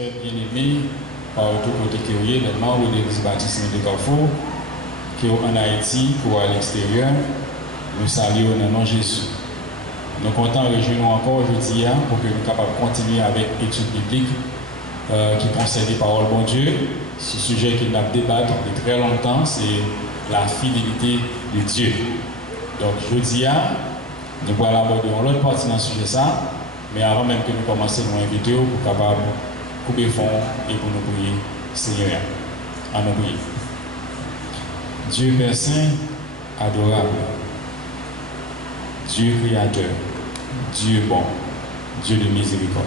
sœurs bien-aimées, par tout côté qui est, les membres de l'Église baptiste de Carrefour, qui sont en Haïti, qui sont à l'extérieur, nous saluons dans le nom de Jésus. Nous sommes contents de rejoindre encore aujourd'hui pour que nous soyons capables de continuer avec l'étude biblique qui concerne les paroles de bon Dieu. Ce sujet qu'il a débattu depuis très longtemps, c'est la fidélité de Dieu. Donc, aujourd'hui, nous allons aborder l'autre partie dans ce sujet, mais avant même que nous commencions, nous invitons pour capable couper le fond et pour nous prier, Seigneur. À nous prier. Dieu Père Saint, adorable, Dieu créateur, Dieu bon, Dieu de miséricorde.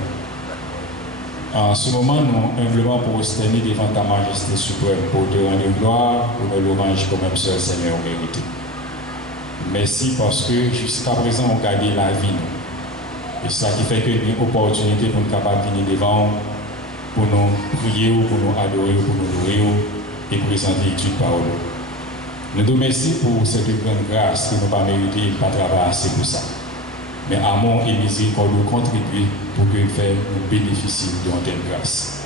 En ce moment, nous humblement pour prosterner devant ta majesté suprême, pour te rendre gloire, pour nos louanges comme même seul Seigneur mérité. Merci parce que jusqu'à présent, on a gardé la vie. Et c'est ça qui fait que nous avons une opportunité pour nous capables de venir devant, pour nous prier, pour nous adorer, pour nous louer et présenter l'étude parole. Nous nous remercions pour cette grande grâce que nous n'avons pas mérité et pas travailler assez pour ça. Mais amour et miséricorde nous contribuent pour que nous bénéficions de notre grâce.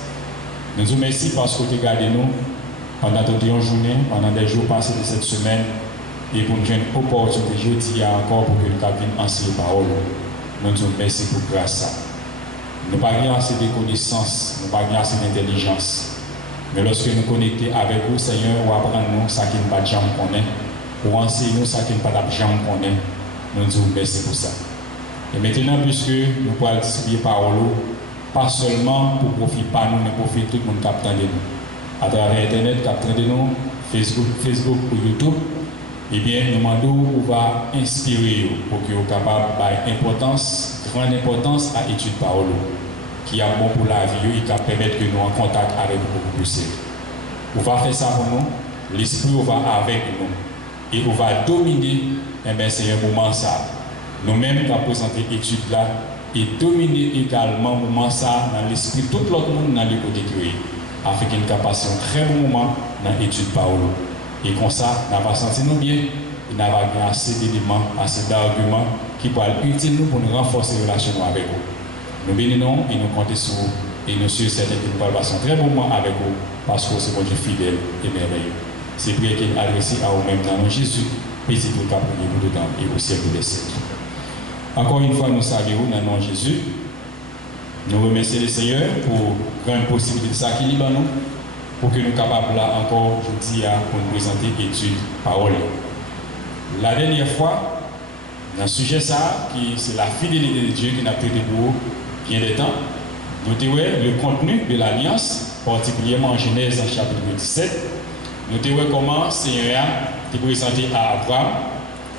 Nous nous remercions parce que tu as gardé nous pendant toute une journée, pendant des jours passés de cette semaine, et pour nous donner une opportunité jeudi encore pour que nous puissions enseigner la parole. Nous nous remercions pour grâce. Nous n'avons pas assez de connaissances, nous n'avons pas assez d'intelligence. Mais lorsque nous connectons avec vous, Seigneur, ou apprendre-nous ce qui n'est pas de jambe qu'on est, ou enseigner-nous ce qui n'est pas de jambe qu'on est, nous nous remercions pour ça. Et maintenant, puisque nous pouvons distribuer parole, pas seulement pour profiter pas nous, mais pour profiter tout le monde qui attend de nous. À travers Internet, qui attend de nous, Facebook ou YouTube, eh bien, nous demandons où va inspirer pour que vous soyez capable de grande importance à l'étude de parole, qui est bon pour la vie et qui va permettre que nous en contact avec beaucoup plus. On va faire ça pour nous, l'esprit va avec nous et on va dominer, eh bien, c'est un moment ça. Nous-mêmes qui avons présenté l'étude là et dominer également le moment ça dans l'esprit, tout l'autre monde dans le côté qui est, afin qu'il nous passe un très bon moment dans l'étude de parole. Et comme ça, nous allons sentir nous bien, et nous avons assez d'éléments, assez d'arguments qui peuvent être utiles pour nous renforcer les relations avec vous. Nous bénissons et nous comptons sur vous, et nous sommes certains que nous allons passer un très bon moment avec vous, parce que c'est un Dieu fidèle et merveilleux. C'est prière qui est adressée à vous-même dans le nom de Jésus, petit pour le cap pour le temps et au siècle des siècles. Encore une fois, nous saluons dans le nom de Jésus. Nous remercions le Seigneur pour grande possibilité de ça qui est nous, pour que nous soyons capables là encore aujourd'hui pour nous présenter l'étude parole. La dernière fois, dans le sujet ça, qui c'est la fidélité de Dieu qui n'a traité pour bien des temps, nous avons le contenu de l'alliance, particulièrement en Genèse chapitre 17. Nous avons comment le Seigneur a présenté à Abraham.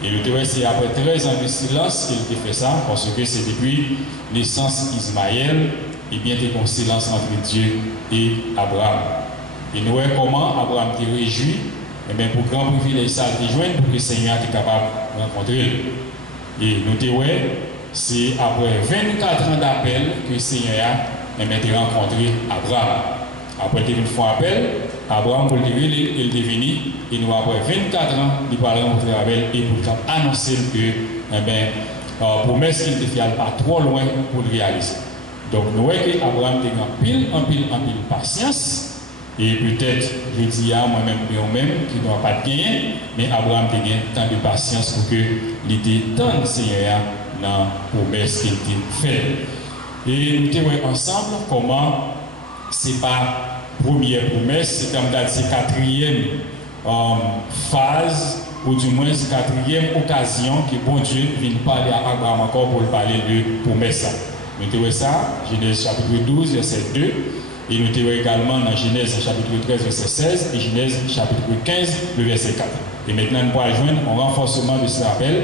Et le théorie, c'est après 13 ans de silence qu'il a fait ça, parce que c'est depuis naissance d'Ismaël, et bien qu'il y a un silence entre Dieu et Abraham. Et nous voyons comment Abraham s'est réjoui, et bien pour grand privilège, ça a été joint pour que le Seigneur soit capable de rencontrer. Et nous théorie, c'est après 24 ans d'appel que le Seigneur a rencontré Abraham. Après une fois appel, Abraham pour le révéler, il est venu, et nous après 24 ans, il va rencontrer Abel et pour annoncer que la promesse qu'il était fait pas trop loin pour le réaliser. Donc nous voyons qu'Abraham a en pile patience, et peut-être, je dis à moi-même, qui ne doit pas gagner, mais Abraham a gagné tant de patience pour que l'idée tant de Seigneur dans la promesse qu'il a fait. Et nous voyons ensemble comment c'est pas première promesse, c'est comme c'est quatrième phase, ou du moins c'est quatrième occasion que bon Dieu vient parler à Abraham encore pour parler de promesse. Nous avons ça, Genèse chapitre 12, verset 2, et nous avons également dans Genèse chapitre 13, verset 16, et Genèse chapitre 15, le verset 4. Et maintenant nous allons joindre un renforcement de ce rappel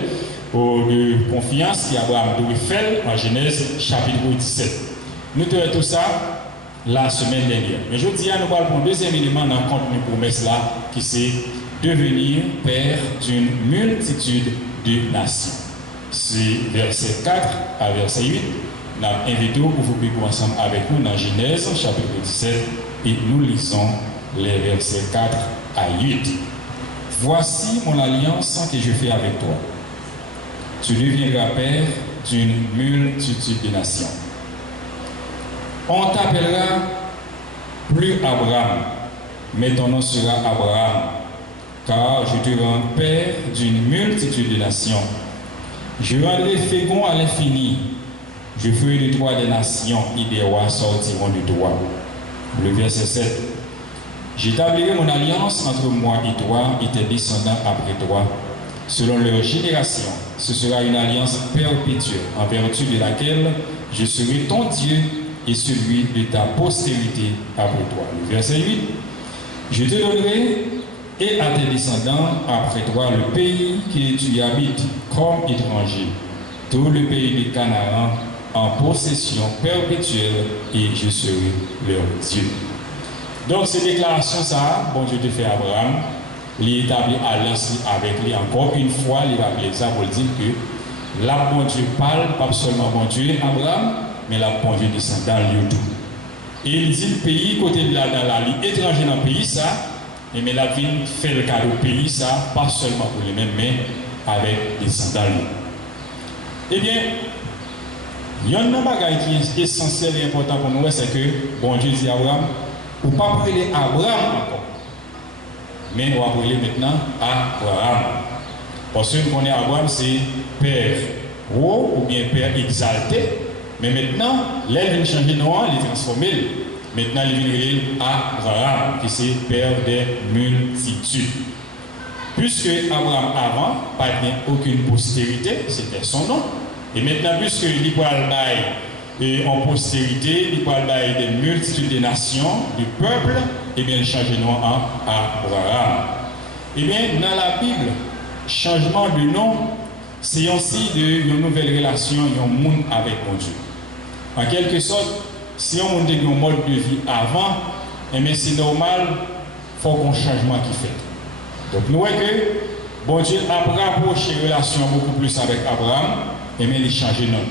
de confiance qu'Abraham devait faire en Genèse chapitre 17. Nous avons tout ça la semaine dernière. Mais je dis à nous parlons d'un deuxième élément dans le contenu promesse là, qui c'est devenir père d'une multitude de nations. C'est verset 4 à verset 8. Nous invitons pour vous prier ensemble avec nous dans Genèse chapitre 17 et nous lisons les versets 4 à 8. Voici mon alliance que je fais avec toi. Tu deviendras père d'une multitude de nations. On t'appellera plus Abraham, mais ton nom sera Abraham, car je te rends père d'une multitude de nations. Je rendrai fécond à l'infini. Je ferai de toi des nations et des rois sortiront de toi. Le verset 7. J'établirai mon alliance entre moi et toi et tes descendants après toi, selon leur génération. Ce sera une alliance perpétuelle, en vertu de laquelle je serai ton Dieu et celui de ta postérité après toi. Le verset 8. Je te donnerai et à tes descendants après toi le pays que tu y habites comme étranger, tout le pays de Canaan en possession perpétuelle, et je serai leur Dieu. Donc, ces déclarations, ça, bon Dieu te fait Abraham, il établit alliance avec lui encore une fois, il va appeler ça pour dire que là, bon Dieu parle, pas seulement bon Dieu Abraham, mais là, bon Dieu descend dans lui tout. Et il dit le pays, côté de là, dans la ligne étranger dans le pays, ça, et mais la vie fait le cadeau pays, ça, pas seulement pour les mêmes, mais avec des sandales. Eh bien, il y a un bagage qui est essentiel et important pour nous, c'est que, bon Dieu dit à Abraham, ou pas appeler Abraham encore, mais on va appeler maintenant Abraham. Parce que qu'on est Abraham, c'est père haut ou bien père exalté, mais maintenant, l'aile vient changer de nom, il est transformé. Maintenant, il vient Abraham, qui c'est père des multitudes. Puisque Abraham avant, pas aucune postérité, c'était son nom. Et maintenant, puisque il va le bail et en postérité, il va le bail des multitudes de nations, du peuple, et bien il change de nom en Abraham. Et bien, dans la Bible, changement de nom, c'est aussi une nouvelle relation, un monde avec mon Dieu. En quelque sorte, si on a un mode de vie avant, c'est normal, il faut qu'on changement qui fait. Donc nous voyons que bon Dieu a rapproché la relation beaucoup plus avec Abraham, il a changé de nom.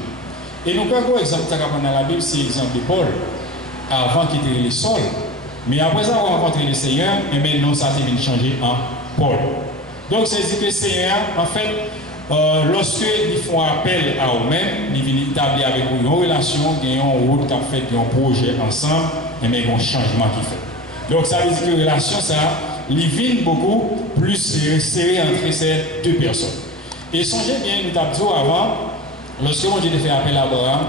Et nous avons un exemple dans la Bible, c'est l'exemple de Paul, avant qu'il ait les sols. Mais après avoir rencontré le Seigneur, non, ça a été changé en Paul. Donc c'est dit que le Seigneur, en fait, lorsque ils font appel à eux-mêmes, ils viennent établir avec eux une relation, ils ont une route qui fait, ils ont un projet ensemble, et bien ils ont un changement qui fait. Donc ça veut dire que la relation, ça, ils viennent beaucoup plus serrés entre ces deux personnes. Et songez bien, nous avons dit avant, lorsque mon Dieu fait appel à Abraham,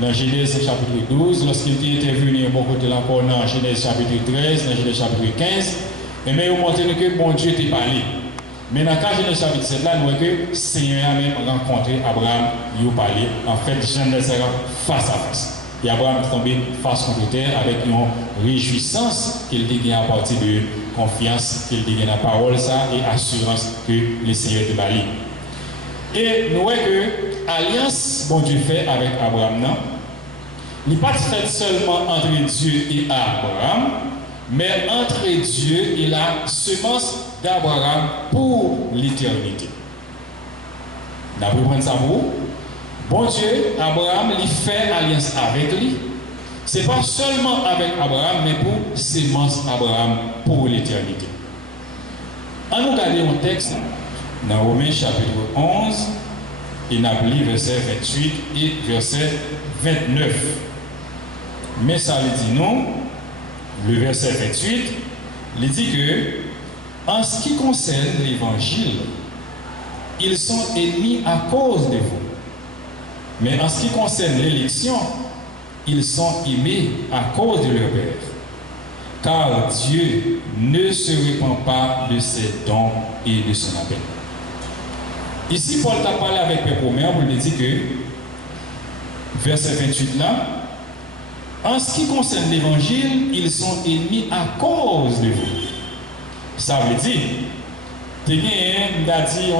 dans Genèse chapitre 12, lorsqu'il était intervenu bon côté encore dans Genèse chapitre 13, dans Genèse chapitre 15, et bien il montre que bon Dieu t'a parlé. Mais dans le cas de Genèse chapitre 7, là, nous voyons que le Seigneur a même rencontré Abraham, il a parlé. En fait, Genèse sera face à face. Et Abraham est tombé face contre terre avec une réjouissance qu'il a à partir de confiance qu'il a dans la parole ça, et assurance que le Seigneur te parlé. Et nous voyons que l'alliance bon Dieu fait avec Abraham, n'est pas faite seulement entre Dieu et Abraham, mais entre Dieu et la semence d'Abraham pour l'éternité. Vous pouvez prendre ça pour vous. Bon Dieu, Abraham, il fait alliance avec lui. Ce n'est pas seulement avec Abraham, mais pour semence Abraham pour l'éternité. On nous regarde un texte dans Romains chapitre 11, et nous avons lu verset 28 et verset 29. Mais ça lui dit non, le verset 28, il dit que en ce qui concerne l'évangile, ils sont ennemis à cause de vous. Mais en ce qui concerne l'élection, ils sont aimés à cause de leur Père. Car Dieu ne se répand pas de ses dons et de son appel. Ici, Paul t'a parlé avec Père Omer pour lui dire que, verset 28 là, en ce qui concerne l'évangile, ils sont ennemis à cause de vous. Ça veut dire, tu as dit,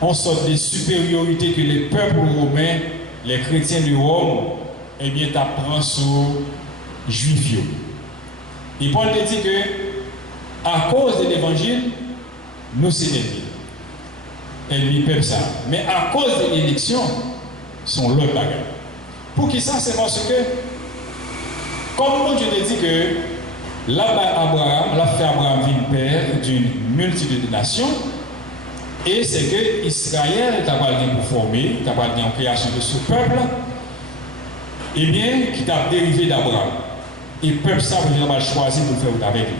on sort de supériorité que les peuples romains, les chrétiens de Rome, eh bien, t'apprends sur juifs. Et Paul te dit que, à cause de l'évangile, nous sommes ennemis. Ennemis peuple ça. Mais à cause de l'élection, sont l'autre bagage. Pour qui ça, c'est parce que, comme je te dis que là, Abraham, l'a fait Abraham père d'une multitude de nations, et c'est que Israël t'a pas pour former, t'a pas en création de ce peuple, eh bien, qui t'a dérivé d'Abraham. Et le peuple ça, vous avez choisi pour faire avec lui.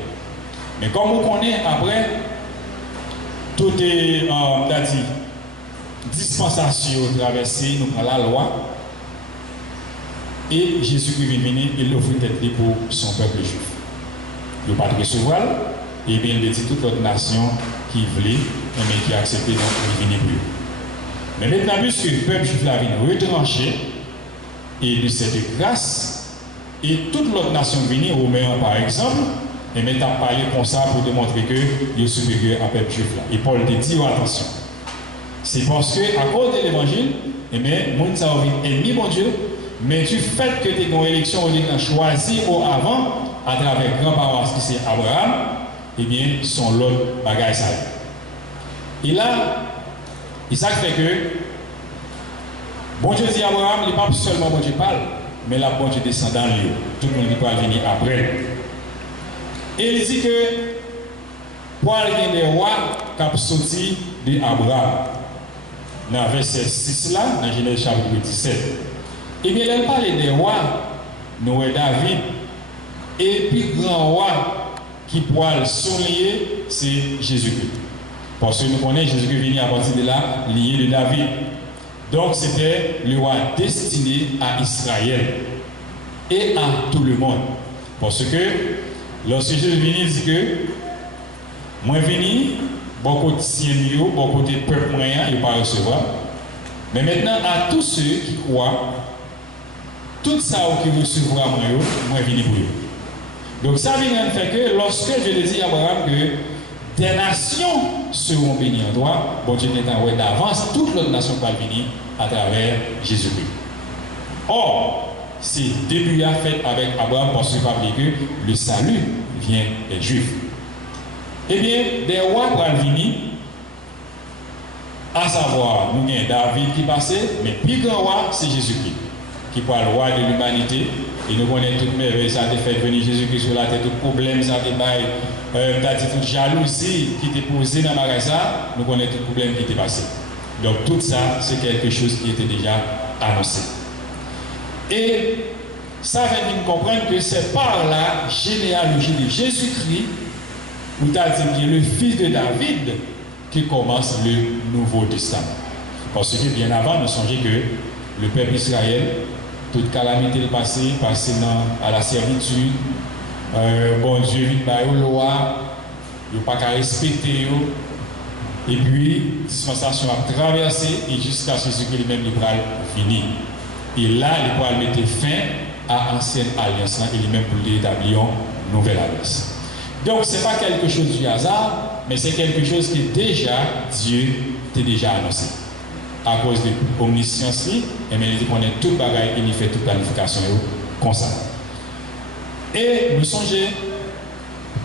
Mais comme on connaît, après, tout est, dispensation traversée, nous prenons la loi. Et Jésus-Christ est venu, il offre tête pour son peuple juif. Il n'a pas de recevoir, et bien il dit toute l'autre nation qui voulait, mais qui a accepté, donc il venir pour eux. Mais maintenant, puisque le peuple juif l'a venu retranché, et de cette grâce, et toute l'autre nation venue, Romains par exemple, et maintenant parlé comme ça pour démontrer que il est supérieur à peuple juif là. Et Paul te dit attention. C'est parce que à cause de l'évangile, et bien, mon ça a ennemi mon Dieu, mais du fait que tu es dans l'élection, on a choisi avant, à travers grand-parent, qui c'est Abraham, et bien, son l'autre bagaille ça. Et là, et ça fait que, bon Dieu dit à Abraham, il n'est pas seulement bon Dieu parle, mais la bon Dieu descend dans lui. Tout le monde qui peut venir après. Et il dit que, pour aller des rois qui sont sortis d'Abraham, dans le verset 6 là, dans Genèse chapitre 17. Et bien, elle parle des rois, nous David, et puis grand roi qui pourra le souligner, c'est Jésus-Christ. Parce que nous connaissons Jésus-Christ venu à partir de là, lié de David. Donc c'était le roi destiné à Israël et à tout le monde. Parce que lorsque Jésus venu, il dit que moi venu, beaucoup de siens, beaucoup de peuple moyen, il ne va pas recevoir. Mais maintenant, à tous ceux qui croient, tout ça qui recevra moi venu pour eux. Donc ça vient faire que lorsque je dis à Abraham que des nations seront bénies en droit, bon Dieu est en d'avance, toute l'autre nation va venir à travers Jésus-Christ. Or, c'est début à fait avec Abraham parce qu'il faut rappeler que le salut vient des Juifs. Eh bien, des rois vont venir, à savoir, nous avons David qui passait, mais le plus grand roi, c'est Jésus-Christ, qui est le roi de l'humanité. Et nous connaissons toutes merveilles, ça a fait venir Jésus-Christ sur la tête, tout problème, ça a été toute jalousie qui était posée dans le magasin, nous connaissons tout problème qui était passé. Donc tout ça, c'est quelque chose qui était déjà annoncé. Et ça fait nous comprendre que c'est par la généalogie de Jésus-Christ, où tu as dit qu'il est le fils de David, qui commence le Nouveau Testament. Parce que bien avant, nous songeons que le peuple Israël, toute calamité le passé à la servitude, bon Dieu vite par la loi, il n'y a pas qu'à respecter, et puis dispensation a traversé, et jusqu'à ce que lui-même il va finir. Et là, il va mettre fin à l'ancienne alliance, et lui-même pour l'établir une nouvelle alliance. Donc, ce n'est pas quelque chose du hasard, mais c'est quelque chose que déjà Dieu t'a déjà annoncé. À cause de l'omniscience, et bien, il connaît tout le bagage et il fait toute planification comme ça. Et nous songeons,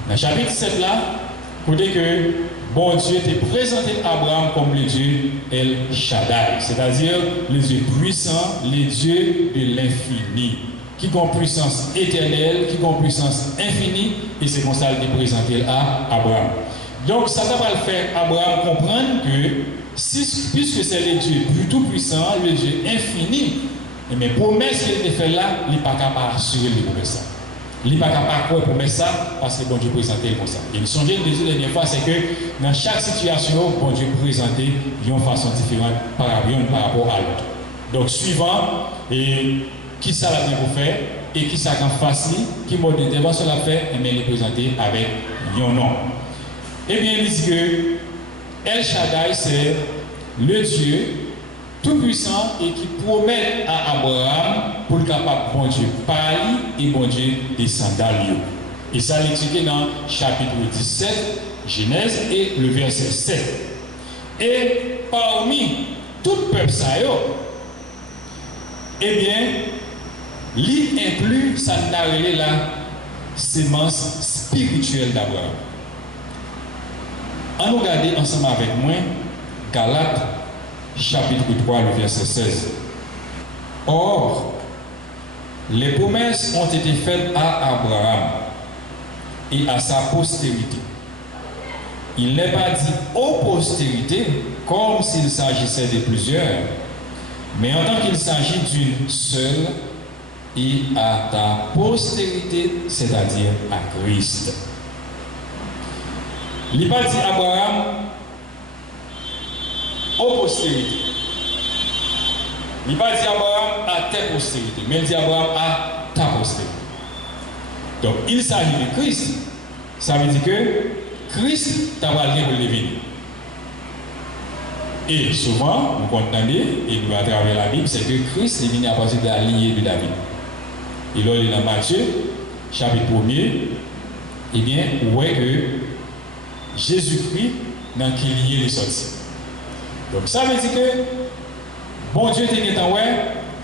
dans le chapitre 7 là, pour dire que bon Dieu t'a présenté Abraham comme le Dieu El Shaddai, c'est-à-dire le Dieu puissant, le Dieu de l'infini, qui a une puissance éternelle, qui a une puissance infinie, et c'est comme ça qu'il est présenté à Abraham. Donc ça va le faire Abraham comprendre que, puisque c'est le Dieu tout puissant, le Dieu infini, mais promesse qu'il a fait là, il n'est pas capable d'assurer les promesses. Il n'est pas capable de promettre ça parce que bon Dieu présenté comme ça. Et le songer de Dieu la dernière fois, c'est que dans chaque situation, bon Dieu présenté d'une façon différente par rapport à l'autre. Donc suivant, et qui ça l'a bien pour faire, et qui ça en face, qui mode d'intervention l'a fait, et bien il est présenté avec un nom. Eh bien, il dit que El Shaddai, c'est le Dieu tout-puissant et qui promet à Abraham pour le capable bon Dieu parler et bon Dieu descendre dans lui. Et ça l'explique dans chapitre 17, Genèse et le verset 7. Et parmi tout peuple ça, eh bien, lui inclut ça narré la sémence spirituelle d'Abraham. On nous regarde ensemble avec moi Galates chapitre 3, le verset 16. Or, les promesses ont été faites à Abraham et à sa postérité. Il n'est pas dit aux postérités comme s'il s'agissait de plusieurs, mais en tant qu'il s'agit d'une seule, et à ta postérité, c'est-à-dire à Christ. Il n'a pas dit Abraham aux postérités. Il n'a pas dit Abraham à tes postérités, mais il dit Abraham à ta postérité. Donc il s'agit de Christ. Ça veut dire que Christ t'a validé pour le venir. Et souvent, vous comprenez, et nous à travers la Bible, c'est que Christ est venu à partir de la lignée de David. Et là, il est dans Matthieu, chapitre 1er, eh bien, vous voyez que Jésus-Christ, dans quelle lignée il est sorti. Donc ça veut dire que, bon Dieu était en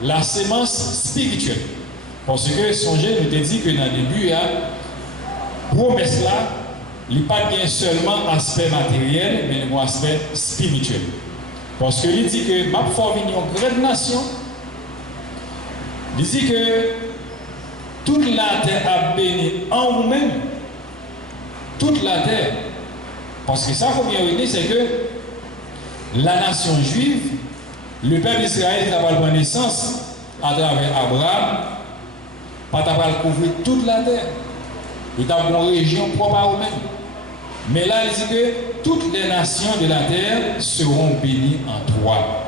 la sémence spirituelle. Parce que, songez, nous te dit que dans le début, il y a promesse là, il n'y a pas seulement aspect matériel, mais un aspect spirituel. Parce que il dit que ma foi venir une grande nation. Il dit que toute la terre a béni en vous-même. Toute la terre. Parce que ça, il faut bien retenir, c'est que la nation juive, le peuple d'Israël a pris naissance à travers Abraham, pas de couvrir toute la terre. Il a une région propre à eux-mêmes. Mais là, il dit que toutes les nations de la terre seront bénies en toi.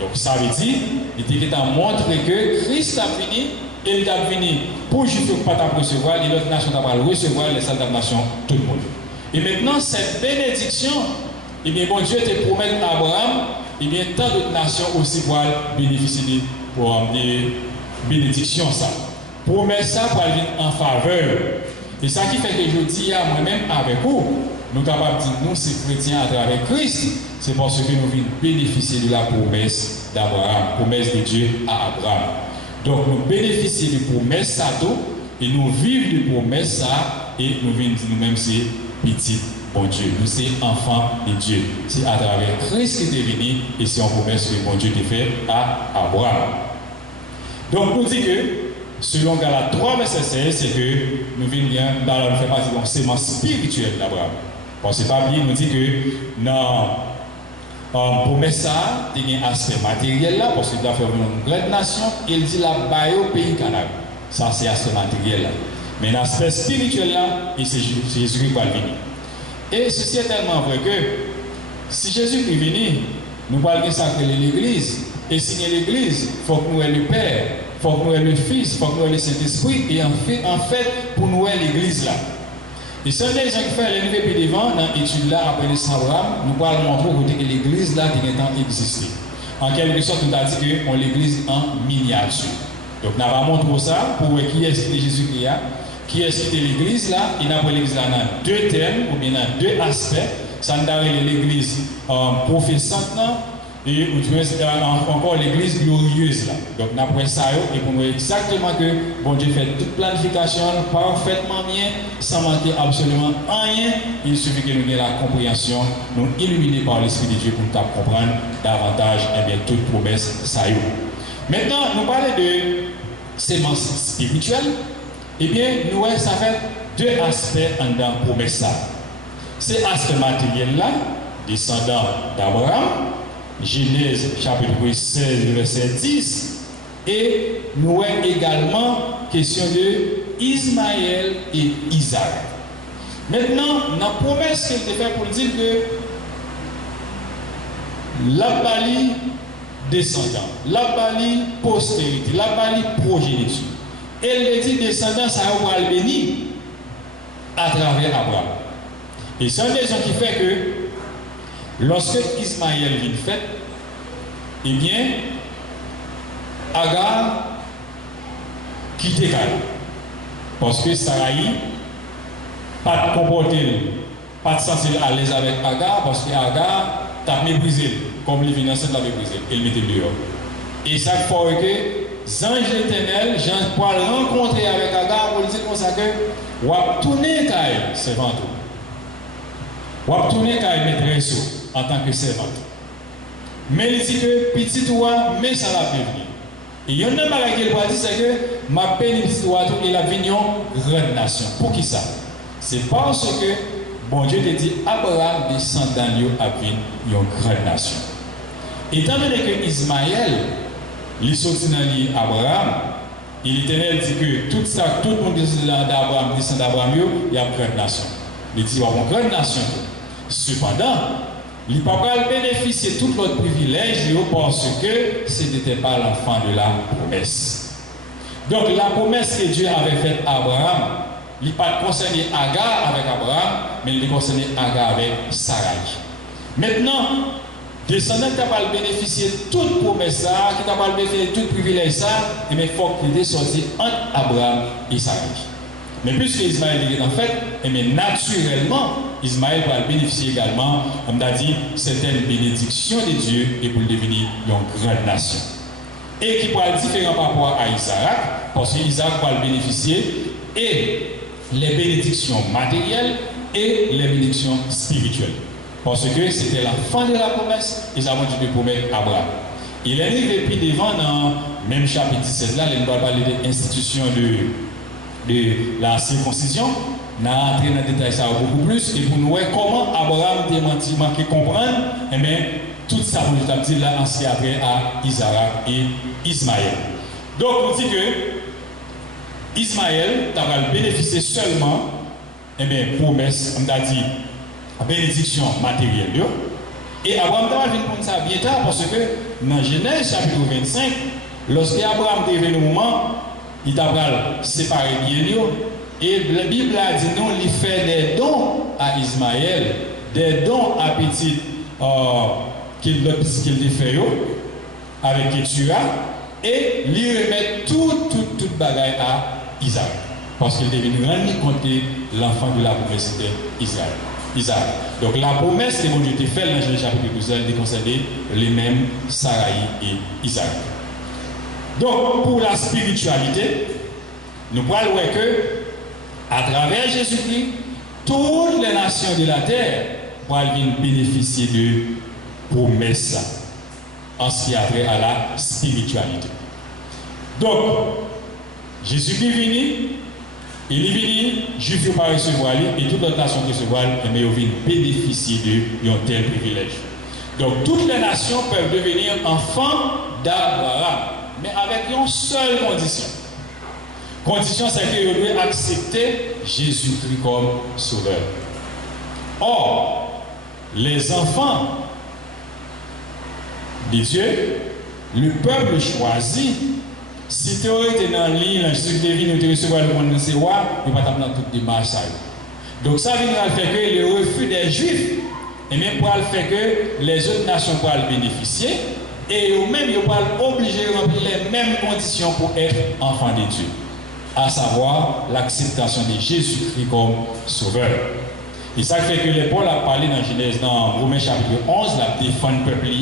Donc ça veut dire, il a montré que Christ a fini, et il a fini pour juste pas recevoir, et l'autre nation va recevoir, les salles nations, tout le monde. Et maintenant, cette bénédiction, eh bien, bon Dieu te promet à Abraham, et bien, tant d'autres nations aussi vont bénéficier pour des bénédictions. Ça. Promesse ça pour aller en faveur. Et ça qui fait que je dis à moi-même avec vous, nous sommes capables de dire nous, ces chrétiens à travers Christ, c'est parce que nous venons bénéficier de la promesse d'Abraham, promesse de Dieu à Abraham. Donc nous bénéficions de la promesse ça et nous vivons de la promesse ça et nous venons dire nous-mêmes c'est petit bon Dieu, nous sommes enfants de Dieu. C'est à travers Christ qui est venu et c'est une promesse que bon Dieu t'a fait à Abraham. Donc nous disons que selon Galates 3, verset 16, c'est que nous venons bien dans la faire partie de sémence spirituelle d'Abraham. Parce que la Bible nous dit que dans promesse ça, il y a un aspect matériel là, parce qu'il doit faire une grande nation, il dit la baille au pays Canada. Ça, c'est l'aspect matériel là. Mais l'aspect spirituel là, et c'est Jésus qui va venir. Et ceci est tellement vrai que si Jésus est venu, nous allons sacrer l'Église. Et signer l'Église, il faut que nous ayons le Père. Il faut que nous ayons le Fils, il faut que nous ayons le Saint-Esprit, et en fait, pour nous ayons l'Église là. Et si les gens qui font l'élevé devant, dans l'étude là, après les Abraham, nous allons montrer que l'Église là, qui est existé. En quelque sorte, nous avons dit qu'on l'Église en miniature. Donc, nous allons montrer ça pour qui est-ce que Jésus-Christ a, qui est-ce que l'Église là, et nous avons l'Église là dans deux thèmes, ou bien dans deux aspects. Ça nous avons l'Église professante, et encore l'église glorieuse là. Donc nous avons ça et pour nous exactement que bon Dieu fait toute planification parfaitement bien, sans manquer absolument rien. Il suffit que nous ayons la compréhension, nous illuminés par l'Esprit de Dieu pour nous comprendre davantage et bien toute promesse ça y est. Maintenant, nous parlons de sémence spirituelle. Eh bien, nous ça fait deux aspects dans la promesse ça. C'est l'aspect matériel là, descendant d'Abraham. Genèse chapitre 16, verset 10. Et nous avons également question de Ismaël et Isaac. Maintenant, la promesse qu'il te fait pour dire que la bali descendant, la bali postérité, la bali progéniture. Elle dit descendant, ça va le bénir à travers Abraham. Et c'est une raison qui fait que lorsque Ismaël vient fait, eh bien, Agar quitte Calais. Parce que Sarai pas de comporter, pas de sentir à l'aise avec Agar, parce que Agar t'a méprisé, comme les finances l'a méprisé, et le mettait dehors. Et ça fait que l'ange éternel, Jean-Paul rencontré avec Agar pour dire comme ça que, ou a tourné Calais, c'est ventre. Ou a tourné Calais, maîtresse en tant que servante. Mais il dit que petit toi, mais ça l'a prévenu. Et il y a un bagage qu'il va dire, c'est que ma peine petit toi, et la vignon, grande nation. Pour qui ça? C'est parce que bon Dieu te dit Abraham descendant à une grande nation. Étant donné que Ismaël, il sorti dans Abraham, Et l'Éternel dit que tout ça, tout le monde descend d'Abraham, il y a une grande nation. Il dit, il y a une grande nation. Cependant, il ne peut pas bénéficier de tout l'autre privilège parce que ce n'était pas l'enfant de la promesse. Donc la promesse que Dieu avait faite à Abraham, il n'est pas concerné Agar avec Abraham, mais il est concerné Agar avec Sarai. Maintenant, descendant qui va bénéficier de toute promesse, qui va bénéficier de tout privilège, il faut qu'il est sorti entre Abraham et Sarai. Mais puisque Ismaël est en fait, naturellement, Ismaël va bénéficier également, comme on a dit, certaines bénédictions de Dieu et pour devenir une grande nation. Et qui pourra être différent par rapport à Isaac, parce qu'Isaac va bénéficier et les bénédictions matérielles et les bénédictions spirituelles. Parce que c'était l'enfant de la promesse, et ça a Dieu de promettre à Abraham. Il est arrivé puis devant dans le même chapitre 17 là, il va parler de l'institution de la circoncision. Nous allons entrer dans le détail ça beaucoup plus, et pour nous voir comment Abraham a manqué comprendre, et bien tout ça vous dit là en ce qui a trait à Isaac et Ismaël. Donc on dit que Ismaël va bénéficier seulement et bien promesse, on a dit bénédiction matérielle. Et Abraham va venir pour ça bien tard parce que dans Genèse chapitre 25, lorsque Abraham est venu au moment, il va séparer bien. Et la Bible a dit non, il fait des dons à Ismaël, des dons à petit qu'il fait avec Ketura, et lui remet tout bagaille à Isaac. Parce qu'il devait rendre compte que l'enfant de la promesse était Isaac. Donc la promesse que Dieu a faite dans Genèse chapitre 12, elle concernait les mêmes Sarai et Isaac. Donc pour la spiritualité, nous pouvons voir que à travers Jésus-Christ, toutes les nations de la terre vont bénéficier de promesses en ce qui a trait à la spiritualité. Donc, Jésus-Christ est venu, il est venu, Juif ne pas recevoir, et toute la nation recevoir, mais ils vont bénéficier d'un tel privilège. Donc, toutes les nations peuvent devenir enfants d'Abraham, mais avec une seule condition. Condition, c'est qu'ils doivent accepter Jésus-Christ comme sauveur. Or, les enfants de Dieu, le peuple choisi, si tu étais dans l'île, Jésus devine de recevoir le monde de ses rois, il va pas dans toutes les marches. Donc, ça vient à faire que le refus des Juifs, et même pour le faire que les autres nations pourront bénéficier, et eux-mêmes, ils vont obliger de remplir les mêmes conditions pour être enfants de Dieu, à savoir l'acceptation de Jésus-Christ comme sauveur. Et ça fait que les Paul a parlé dans Genèse, dans Romains chapitre 11, la défense du peuple, et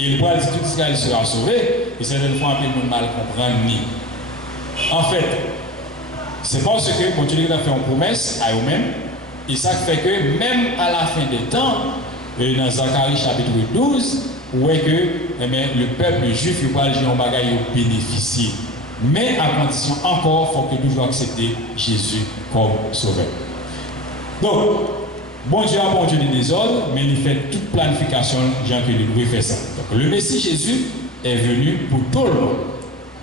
il va dire tout Israël sera sauvé, et certaines fois, un peu de mal comprendre ni. En fait, c'est parce que quand Dieu a fait une promesse à eux-mêmes, et ça fait que même à la fin des temps, dans Zacharie chapitre 12, où est que le peuple juif va dire un bagage bénéficier. Mais à condition encore, il faut que nous accepter Jésus comme sauveur. Donc, bon Dieu a bon Dieu des désordres, mais il fait toute planification, Jean que lui fait ça. Donc, le Messie Jésus est venu pour tout le monde.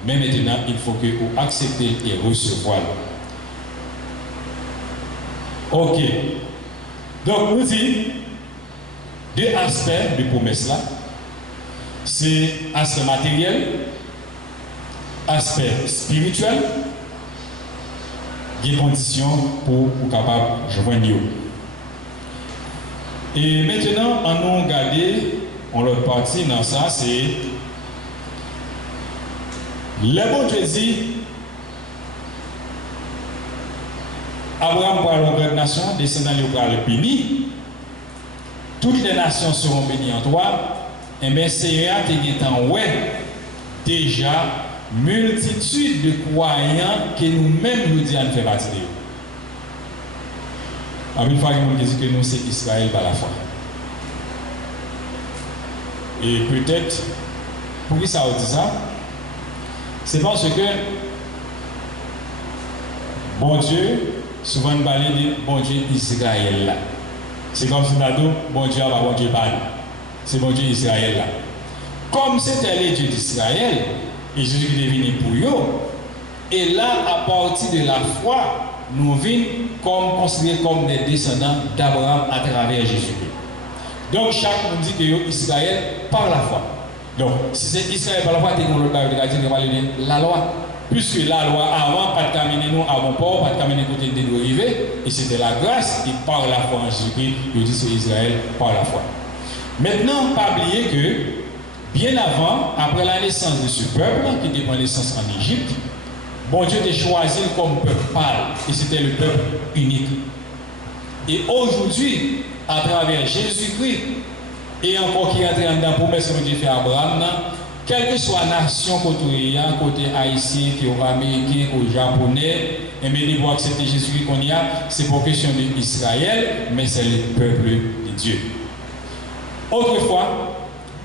Mais maintenant, il faut que vous acceptez et recevoir. Ok. Donc, nous dit deux aspects de promesse là. C'est aspect matériel, aspect spirituel, des conditions pour capable de joindre. Et maintenant, on nous regarder, on l'autre partie dans ça, c'est le bon Dieu dit Abraham pour la grande nation, descendant de le béni, toutes les nations seront bénies en toi. Et bien, c'est déjà multitude de croyants que nous-mêmes nous disons faire partie de eux. Une fois que nous disons que nous, c'est Israël par la foi. Et peut-être, pour qui ça dit ça? C'est parce que bon Dieu, souvent nous parlons de bon Dieu Israël là. C'est comme si nous avons bon Dieu, bon Dieu parle. C'est bon Dieu Israël là. Comme c'était le Dieu d'Israël, et Jésus est venu pour eux, Et là, à partir de la foi, nous venons comme considérés comme des descendants d'Abraham à travers Jésus-Christ. Donc, chaque monde dit que Israël par la foi. Donc, si c'est Israël par la foi, c'est la loi. Puisque la loi avant, pas de caminer nous avant port, pas de caminer côté de dérivé, et c'était la grâce, et par la foi en Jésus-Christ, il dit c'est Israël par la foi. Maintenant, pas oublier que, bien avant, après la naissance de ce peuple, qui était en naissance en Égypte, bon Dieu a choisi comme peuple pâle, et c'était le peuple unique. Et aujourd'hui, à travers Jésus-Christ, et encore qui est entré dans la promesse que Dieu fait à Abraham, quelle que soit la nation côté haïtien, qui est américain, ou japonais, et bien pour accepter Jésus-Christ qu'on y a, c'est pour question d'Israël, mais c'est le peuple de Dieu. Autrefois,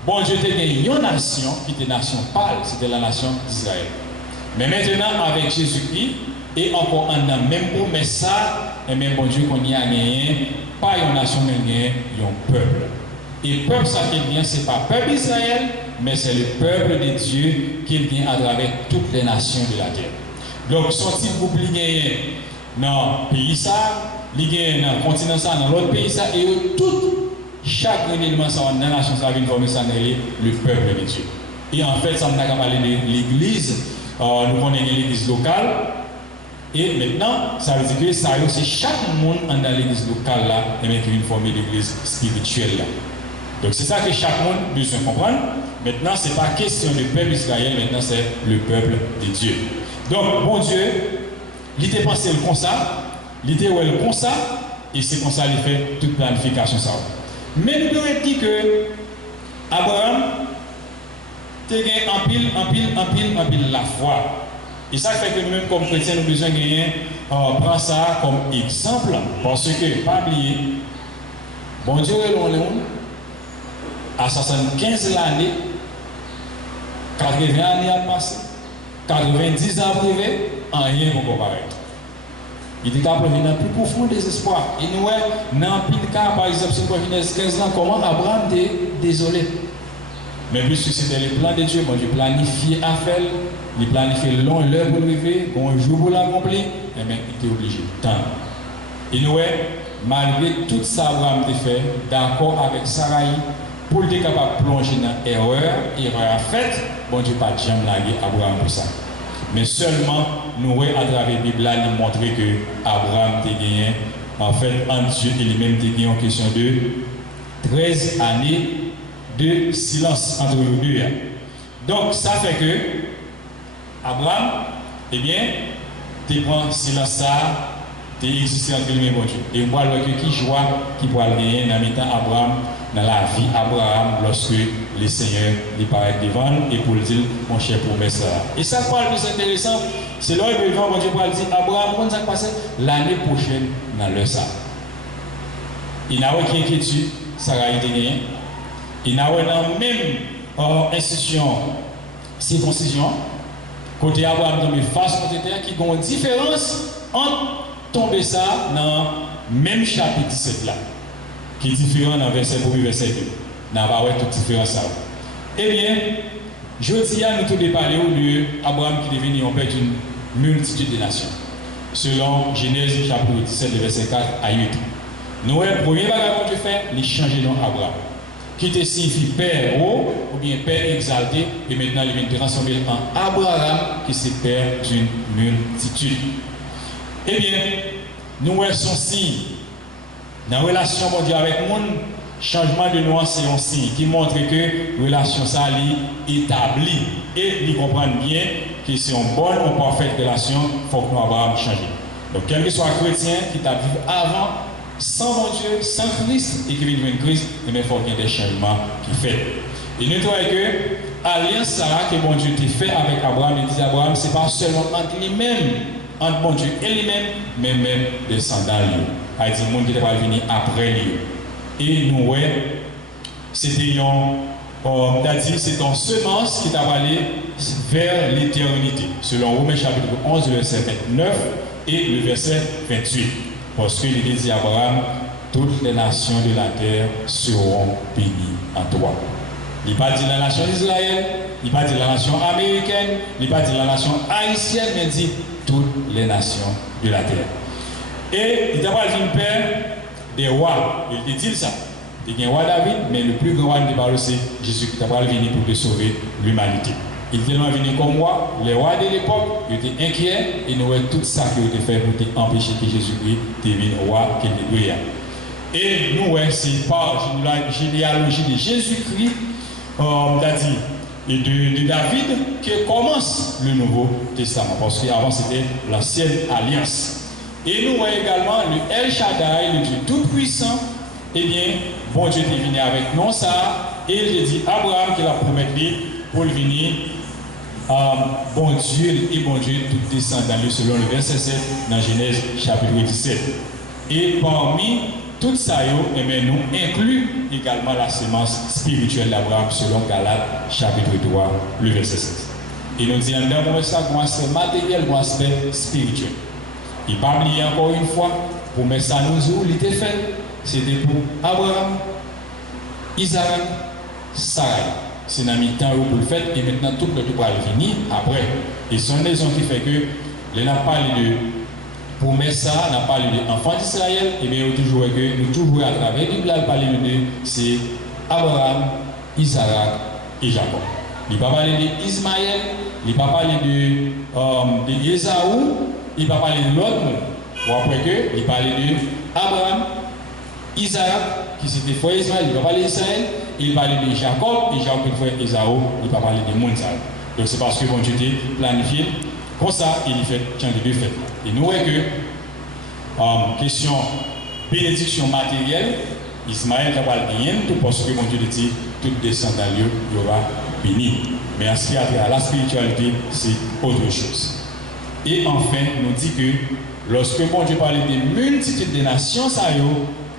bon Dieu a gagné une nation qui était nation pâle, c'était la nation d'Israël. Mais maintenant, avec Jésus-Christ, et encore en a même promesse ça, et même bon Dieu qu'on y a gagné, pas une nation, mais un peuple. Et le peuple, ça qui vient, ce n'est pas le peuple d'Israël, mais c'est le peuple de Dieu qui vient à travers toutes les nations de la terre. Donc, son petit groupe, il gagne dans le pays, il gagne dans le continent, dans l'autre pays, et tout, chaque élément dans la nation, ça vient former ça, le peuple de Dieu. Et en fait, ça m'a parlé de l'église, nous connaissons l'église locale, et maintenant, ça veut dire que ça, c'est chaque monde dans l'église locale là, et qui vient former l'église spirituelle là. Donc c'est ça que chaque monde a besoin de comprendre. Maintenant, ce n'est pas question du peuple d'Israël, maintenant c'est le peuple de Dieu. Donc, bon Dieu, il était pensé comme ça, il était comme ça, et c'est comme ça qu'il fait toute planification. Ça. Mais nous devons dire que Abraham a gagné en pile la foi. Et ça fait que nous-mêmes, comme chrétiens, nous avons besoin de gagner, prendre ça comme exemple, parce que, pas oublier, bon Dieu est loin de nous. À 75 l'année, 80 années à passer, 90 ans privé, en rien pour comparer. Il dit qu'il y a un plus profond désespoir. Et nous, dans pile cas, par exemple, si nous 15 ans, comment Abraham était désolé. Mais puisque c'était le plan de Dieu, bon Dieu planifié à faire, il planifié long l'heure pour lever, un jour pour l'accomplir, et bien il était obligé de temps. Et nous, malgré tout ça, Abraham a fait, d'accord avec Sarai, pour être capable de plonger dans l'erreur à fait, bon Dieu pas jamais lagué Abraham pour ça. Mais seulement, nous à travers la Bible, nous montrer que Abraham a gagné, en fait, en Dieu, il même a gagné en question de 13 années de silence entre les deux. Donc, ça fait que Abraham, eh bien, tu prends silence ça, tu existes entre les mêmes bon Dieu. Et on voit qui joie qui pourra gagner dans le temps Abraham. Dans la vie Abraham lorsque le Seigneur lui paraît devant et pour le dire mon cher promesse là. Et ça parle plus intéressant, c'est là que devant mon Dieu pour dire Abraham, comment ça passe l'année prochaine dans le ça. Il n'a aucune inquiétude, ça a été gagné. Il n'a aucune même institution, circoncision, côté Abraham dans mes faces côté terre qui ont une différence entre tomber ça dans le même chapitre 17 là. Qui est différent dans verset 1 verset 2. Nous n'avons pas toute différence. Eh bien, je dis à nous tous de parler au lieu Abraham qui est devenu en fait une multitude de nations. Selon Genèse chapitre 17, verset 4 à 8. Nous, le premier bagage que Dieu fait, il change le nom Abraham. Qui te signifie père haut ou bien père exalté, et maintenant il vient de transformer en Abraham qui est père d'une multitude. Eh bien, nous son signe. Dans la relation avec le monde, changement de nom, c'est un signe qui montre que la relation ça est établie. Et ils comprennent bien que c'est une bonne ou parfaite relation, il faut que nous Abraham changer. Donc, quel que soit chrétien qui t'a vécu avant, sans mon Dieu, sans Christ, et qui vit de Christ, il faut qu'il y ait des changements qui fait. Et nous trouvons que l'alliance Sarah que mon Dieu t'a fait avec Abraham, il dit Abraham, ce n'est pas seulement entre lui-même, entre mon Dieu et lui-même, mais même descendants. Il dit, le monde qui va venir après lui. Et nous, c'était c'est ton semence qui t'a allé vers l'éternité. Selon Romains chapitre 11, verset 29 et le verset 28. Parce qu'il dit à Abraham, toutes les nations de la terre seront bénies en toi. Il n'a pas dit la nation d'Israël, Il n'a pas dit la nation américaine, il n'a pas dit la nation haïtienne, mais il dit toutes les nations de la terre. Et il n'a pas dit le père des rois. Il dit ça. Il y a un roi David, mais le plus grand roi de parole, c'est Jésus qui t'a pas venu pour te sauver l'humanité. Il était venu comme roi, les rois de l'époque, ils étaient inquiets et nous avons tout ça qui a été fait pour empêcher que Jésus-Christ devienne roi qu'il est. Et nous, c'est par la généalogie de Jésus-Christ, et de David, que commence le Nouveau Testament. Parce qu'avant, c'était l'ancienne alliance. Et nous voyons également le El Shaddai, le Dieu Tout-Puissant. Eh bien, bon Dieu est venu avec nous, ça. Et il dit Abraham qu'il a promis pour venir. Bon Dieu et bon Dieu, tout descend dans lui, selon le verset 7 dans Genèse chapitre 17. Et parmi tout ça, nous inclut également la sémence spirituelle d'Abraham selon Galates chapitre 3, le verset 7. Et nous disons dans ça un aspect matériel, un aspect spirituel. Il ne pas oublier encore une fois, pour mettre ça nous où il était fait, c'était pour Abraham, Isaac, Sarah. C'est dans le temps où vous le faites et maintenant tout le monde va venir après. Et c'est une raison qui fait que, les n'a parlé de, pour mettre ça, on a parlé de l'enfant d'Israël, et bien toujours que nous toujours à travers la Bible, on parle de c'est Abraham, Isaac et Jacob. Il ne va pas parler d'Ismaël, il ne va pas parler de Esaou, il ne va pas parler de l'autre monde. Ou après que, il parlait de Abraham, Isaac, qui c'était frère Ismaël, il ne va pas parler d'Israël. Il parlait de Jacob, et Jacob, il fait Esaou, il va parler de Monsal. Donc c'est parce que bon Dieu a planifié comme ça, il fait tiens de deux fêtes. Et nous voyons que, question bénédiction matérielle, Ismaël n'a pas rien, tout parce que mon Dieu dit, tout descendant il y aura béni. Mais en ce qui a trait à la spiritualité, c'est autre chose. Et enfin, nous dit que, lorsque mon Dieu parlait des multitudes de nations, ça y est,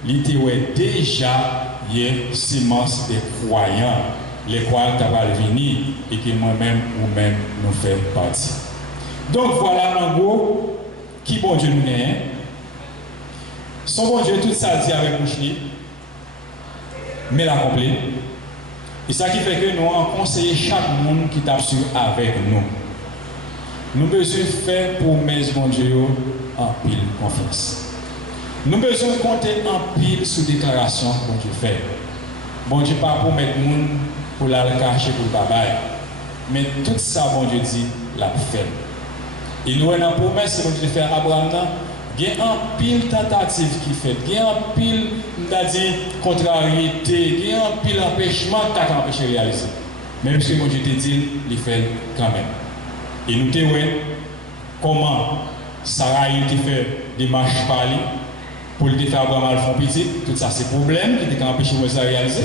il était déjà il y a sémence des croyants, les croyants qui vont venir et que moi-même ou même nous fait partie. Donc voilà en gros qui bon Dieu nous gagne. Son bon Dieu, tout ça dit avec bouche mais l'accompli. Et ça qui fait que nous avons conseillé chaque monde qui tape sur avec nous. Nous devons faire pour mes bon Dieu en pile confiance. Nous avons besoin de compter en pile sur déclaration que bon Dieu fait. Bon Dieu pas pour mettre monde pour la cacher pour le babaye. Mais tout ça, bon Dieu dit, l'a fait. Et nous avons une promesse que bon Dieu fait à Abraham. Il y a un pile tentative qui fait, il y a un pile contrariété, il y a un pile empêchement qui t'a empêché de réaliser. Même si bon Dieu te dit, il fait quand même. Et nous te voyons comment Sarah a fait des marches par lui. Pour le faire Abraham Alphon petit, tout ça c'est problème qui était empêché de ça réaliser.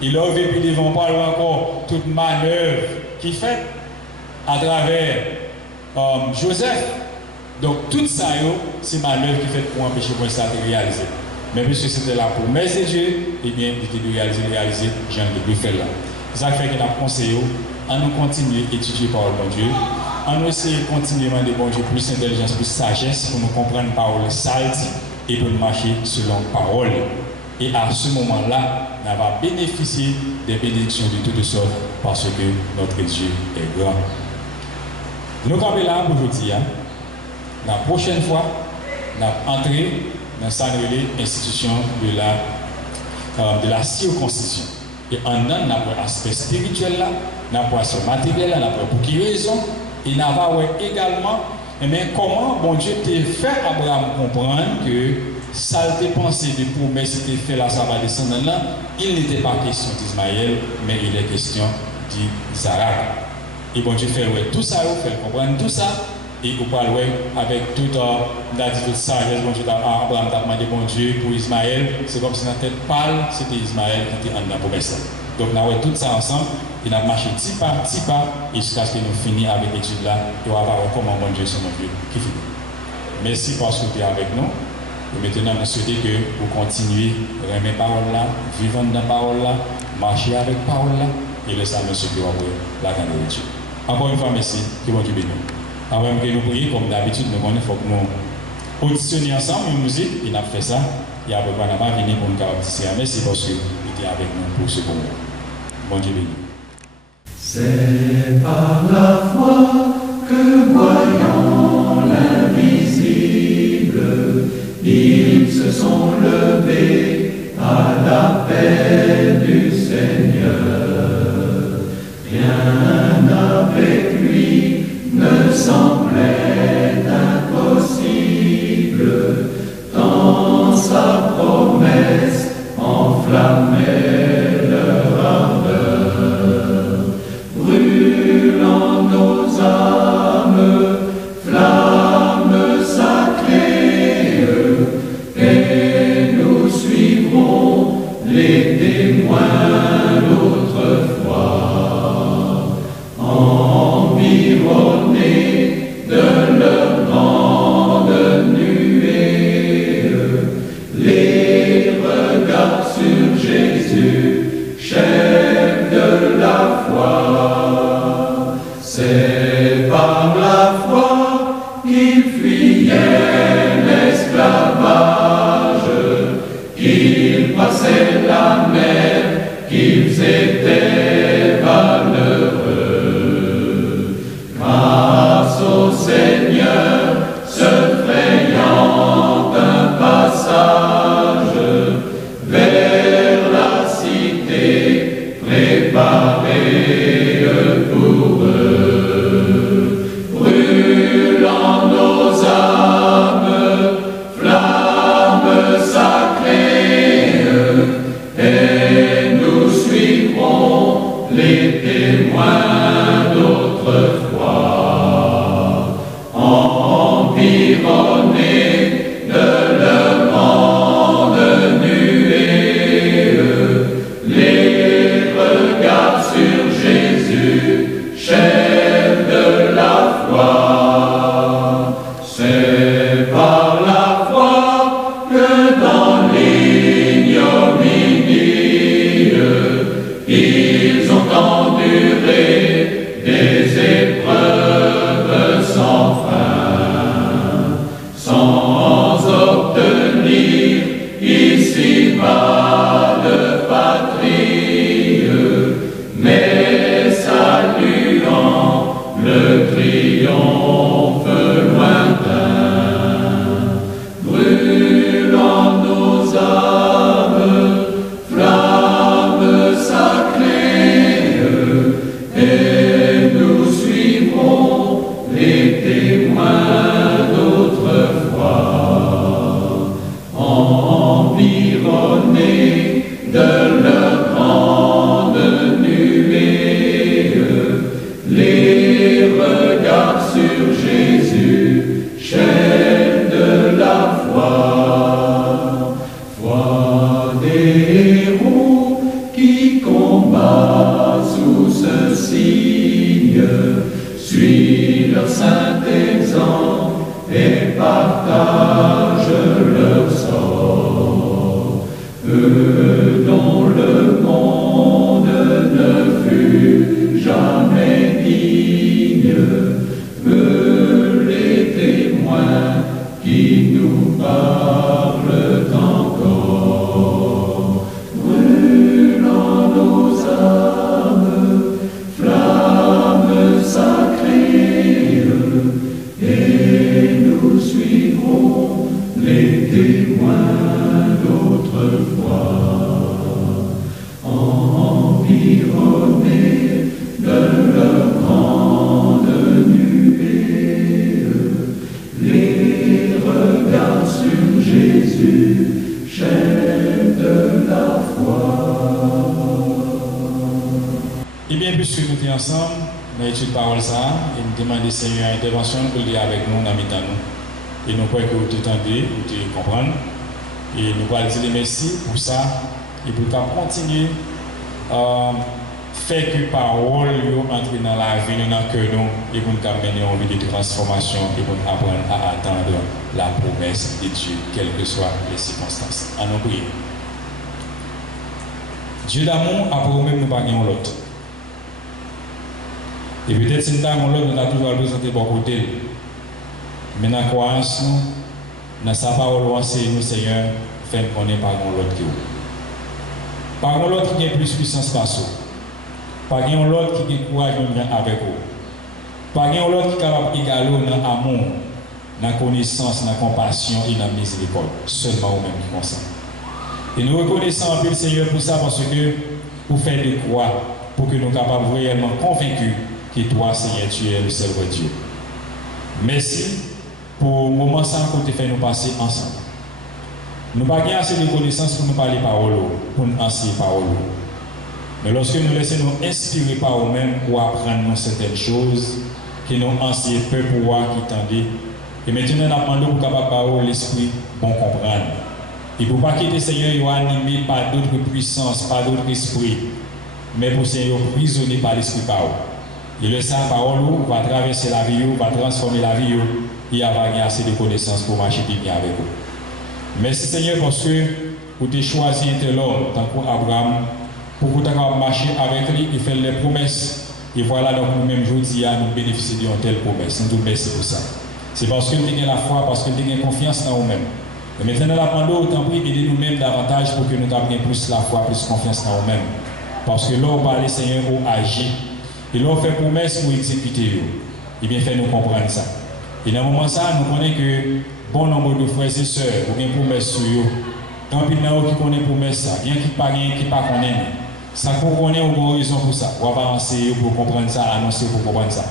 Il a vu puis devant pas encore toute manœuvre qui fait à travers Joseph. Donc tout ça c'est manœuvre qui fait pour empêcher de ça de réaliser. Mais puisque c'était la promesse de Dieu, eh bien il était de réaliser, j'ai envie de le faire là. Ça fait qu'il a conseillé à nous continuer à étudier par le bon Dieu, à nous essayer de continuer à demander bon Dieu plus d'intelligence, plus de sagesse pour nous comprendre par le salti et pour marcher selon parole. Et à ce moment-là, on va bénéficier des bénédictions de toutes sortes parce que notre Dieu est grand. Nous sommes là pour vous dire, la prochaine fois, nous allons entrer dans cette institution de la circoncision. Et en un, nous avons l'aspect spirituel là, nous avons l'aspect matériel là, nous avons pour qui raison, et nous avons également comment bon Dieu t'a fait Abraham comprendre que ça a été pensé de promesse qui était fait là, ça va descendre là, il n'était pas question d'Ismaël, mais il est question d'Isaac. Et bon Dieu fait tout ça, fait comprendre tout ça, et vous parlez avec toute sagesse, bon Dieu, Abraham a demandé bon Dieu pour Ismaël, c'est comme si dans la tête pâle, c'était Ismaël qui était en la promesse. Donc nous avons tout ça ensemble, et nous avons marché petit pas, et jusqu'à ce que nous finissions avec l'étude là, et on va voir comment bon Dieu c'est mon Dieu qui finit. Merci parce que vous êtes avec nous. Et maintenant, nous souhaitons que vous continuez à aimer la parole là, vivre dans la parole là, marcher avec la parole là, et laisser à monsieur qui va voir la grande de Dieu. Encore une fois, merci, que bon Dieu bénisse. Avant que nous prions, comme d'habitude, nous il faut que nous auditionnions ensemble une musique, et nous avons fait ça, et après, nous avons venu pour nous caractériser. Merci parce que vous étiez avec nous pour ce moment. Bon Dieu bénisse. C'est par la foi que voyant l'invisible, ils se sont levés à l'appel du Seigneur. Rien avec lui ne semblait impossible, tant sa promesse enflammait leur ardeur. Brûlant nos âmes, flammes sacrées, et nous suivrons les témoins d'autrefois, environnés de leur grande nuée, les regards sur Jésus, chef de la foi. C'est par la foi qu'ils fuyaient l'esclavage, qu'ils passaient la mer, qu'ils étaient valeureux. Grâce au Seigneur, se frayant un passage vers la cité préparée pour eux. Brûlant nos âmes, flammes sacrées, et nous suivrons les témoins d'autrefois, environnés de leur grande nuée, les regards sur Jésus, chef de la foi. C'est par la foi que dans l'ignominie, ils ont enduré des épreuves sans fin, sans obtenir ici-bas de patrie, mais saluant le triomphe lointain. Brûlant nos âmes, flammes sacrées, et nous suivrons les témoins d'autrefois, environnés de leur grande nuée, les regards sur Jésus, chef de la foi. Foi des héros qui combattent sous ce signe, suit leur saint exemple et partage leur sort. Eux dont le monde ne fut jamais digne, eux les témoins qui nous parlent encore. Brûlant nos âmes, flammes sacrées, et nous suivrons les témoins d'autrefois, environnés de leur grande nuée, les regards sur Jésus, chef de la foi. Eh bien, puisque nous sommes ensemble, nous étudions parole ça, et nous demandons Seigneur intervention pour dire avec nous dans nous. Et nous croyons que vous t'entendez, vous te comprenez. Et nous allons dire merci pour ça, et pour continuer à faire que parole entre dans la vie, dans le cœur, et pour nous mener en vie de transformation, et pour nous apprendre à attendre la promesse de Dieu, quelles que soient les circonstances. À nous prier. Dieu d'amour a promis nous pas gagner l'autre. Et peut-être que l'autre, nous avons toujours présenté bon côté. Mais dans la croyance, dans sa parole, nous Seigneur, fait qu'on n'est pas l'autre que vous. Par l'autre qui a plus puissance par ça. Pas de l'autre qui a courage avec vous. Pas de l'autre qui est capable d'égaler dans l'amour, dans la connaissance, dans la compassion et dans la miséricorde. Seulement vous-même qui font ça. Et nous reconnaissons un peu le Seigneur pour ça parce que vous faites de quoi pour que nous soyons capables réellement convaincus que toi, Seigneur, tu es le seul vrai Dieu. Merci pour le moment sans que tu fais nous passer ensemble. Nous n'avons pas assez de connaissances pour nous parler parole, pour nous enseigner parole. Mais lorsque nous laissons nous inspirer par nous-mêmes pour apprendre certaines choses, que nous enseignons peu pouvoir qui tendait, et maintenant nous apprenons pour capable l'esprit bon comprendre. Et pour ne pas quitter le Seigneur, il va animé par d'autres puissances, par d'autres esprits, mais pour Seigneur prisonnier par l'esprit par vous. Et le saint parole va traverser la vie, va transformer la vie, et avoir assez de connaissances pour marcher bien avec vous. Merci Seigneur parce que vous avez choisi un tel homme, tant qu'Abraham, pour que vous puissiez marcher avec lui et faire les promesses. Et voilà, donc nous-mêmes, aujourd'hui, nous bénéficier d'une telle promesse. Nous vous remercions pour ça. C'est parce que nous avons la foi, parce que nous avons confiance en nous-mêmes. Et maintenant, nous apprenons autant prie, aider nous-mêmes davantage pour que nous ayons plus la foi, plus confiance en nous-mêmes. Parce que là, on parle, Seigneur, on agit. Et là, on fait promesse pour exécuter. Et bien, fait nous comprendre ça. Et dans ce moment, ça, nous connaissons que bon nombre de frères et sœurs ont une promesse sur eux. Tant pis, qui connaît promesse ça, bien qui ne pas connaît. Ça pour connaître une bonne raison pour ça. On va avancer pour comprendre ça, annoncer pour comprendre ça.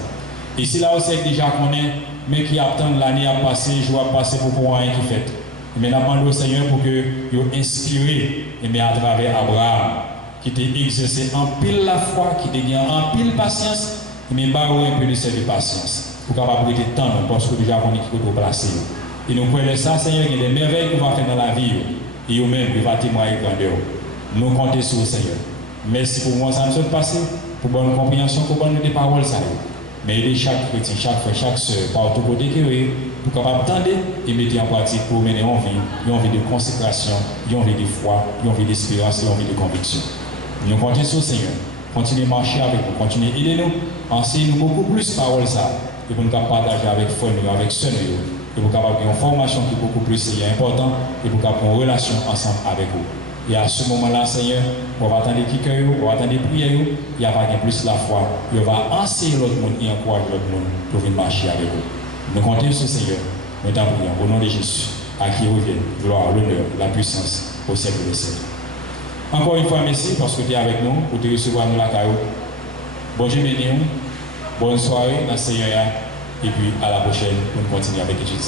Et si là aussi déjà connaît, mais qui attend l'année à passer, je vais passer pour voir rien qui fait. Mais nous demandons au Seigneur pour que vous inspirez, et à travers Abraham, qui t'a exercé en pile la foi, qui t'a gagné en pile patience, mais bah un peu de cette patience. Pour capable de temps, parce que déjà on est qui peut placer. Et nous croyons ça, Seigneur, il y a des merveilles qu'on va faire dans la vie. Et vous-même, vous va témoigner grandeur. Nous comptons sur le Seigneur. Merci pour moi, ça me soit passé, pour bonne compréhension, pour bonne des paroles, ça. Mais aider chaque chrétien, chaque frère, chaque soeur, par tout côté qui est, pour capable d'attendre et mettre en pratique pour mener en vie, une vie de consécration, une vie de foi, une vie d'espérance, une vie de conviction. Nous comptons sur le Seigneur. Continuez à marcher avec nous, continuez à aider nous, enseignez-nous beaucoup plus paroles, ça, et pour nous partager avec frères, avec soeurs, et pour capable une formation qui est beaucoup plus importante, et pour capable une relation ensemble avec vous. Et à ce moment-là, Seigneur, on va attendre qui cœur, on va attendre les prières, il y a plus la foi, il va enseigner l'autre monde et encourager l'autre monde pour venir marcher avec vous. Nous comptons sur le Seigneur, nous t'en prions, au nom de Jésus, à qui revient gloire, l'honneur, la puissance au siècle des siècles. Encore une fois, merci parce que tu es avec nous, pour te recevoir nous la caillou. Bon Dieu béni, bonne soirée dans le Seigneur, et puis à la prochaine pour nous continuer avec l'étude.